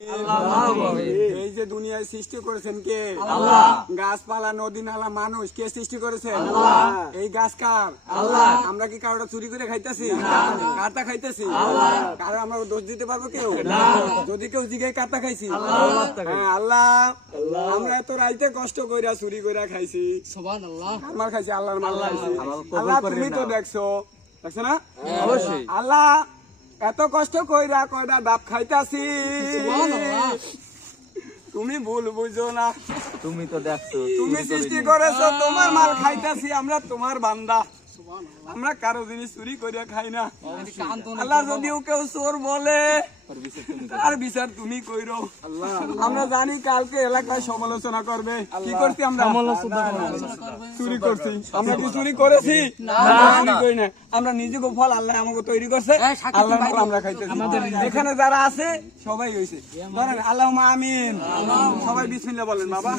এই যে দুনিয়ায় সৃষ্টি করেছেন কে? আল্লাহ। গাছপালা, নদী, নালা, মানুষ কে সৃষ্টি করেছেন? আল্লাহ। এই গাছ কার? আল্লাহ। আমরা কি কারোটা চুরি করে খাইতেছি? কাটা খাইতেছি? কারো আমরা দোষ দিতে পারবো কেউ? যদি কেউ জিগায় কাটা খাইছি, হ্যাঁ আল্লাহ। আমরা এত রাইতে কষ্ট কইরা চুরি কইরা খাইছি, আমার খাইছি আল্লাহর মাল খাইছি। আল্লাহ তুমি তো দেখছো না? অবশ্যই। আল্লাহ এত কষ্ট কইরা কয়টা ডাব খাইতাছি, তুমি ভুল বুঝো না। তুমি তো দেখছো, তুমি সৃষ্টি করেছো, তোমার মাল খাইতাছি, আমরা তোমার বান্দা। আমরা কারো জিনিস চুরি করিয়া খাই না। আল্লাহ যদিও কেউ চোর বলে, আর বিচার তুমি কইরো। আমরা জানি কালকে এলাকায় সমালোচনা করবে। কি করছি আমরা? চুরি করছি। আমরা কি চুরি করেছি? চুরি করি না। আমরা নিজেকে ফল আল্লাহ আমাকে তৈরি করছে, আল্লাহর ফল আমরা খাইতেছি। এখানে যারা আছে সবাই হইছে। ধরেন আল্লাহুম্মা আমিন, সবাই বিসমিল্লাহ বলেন বাবা।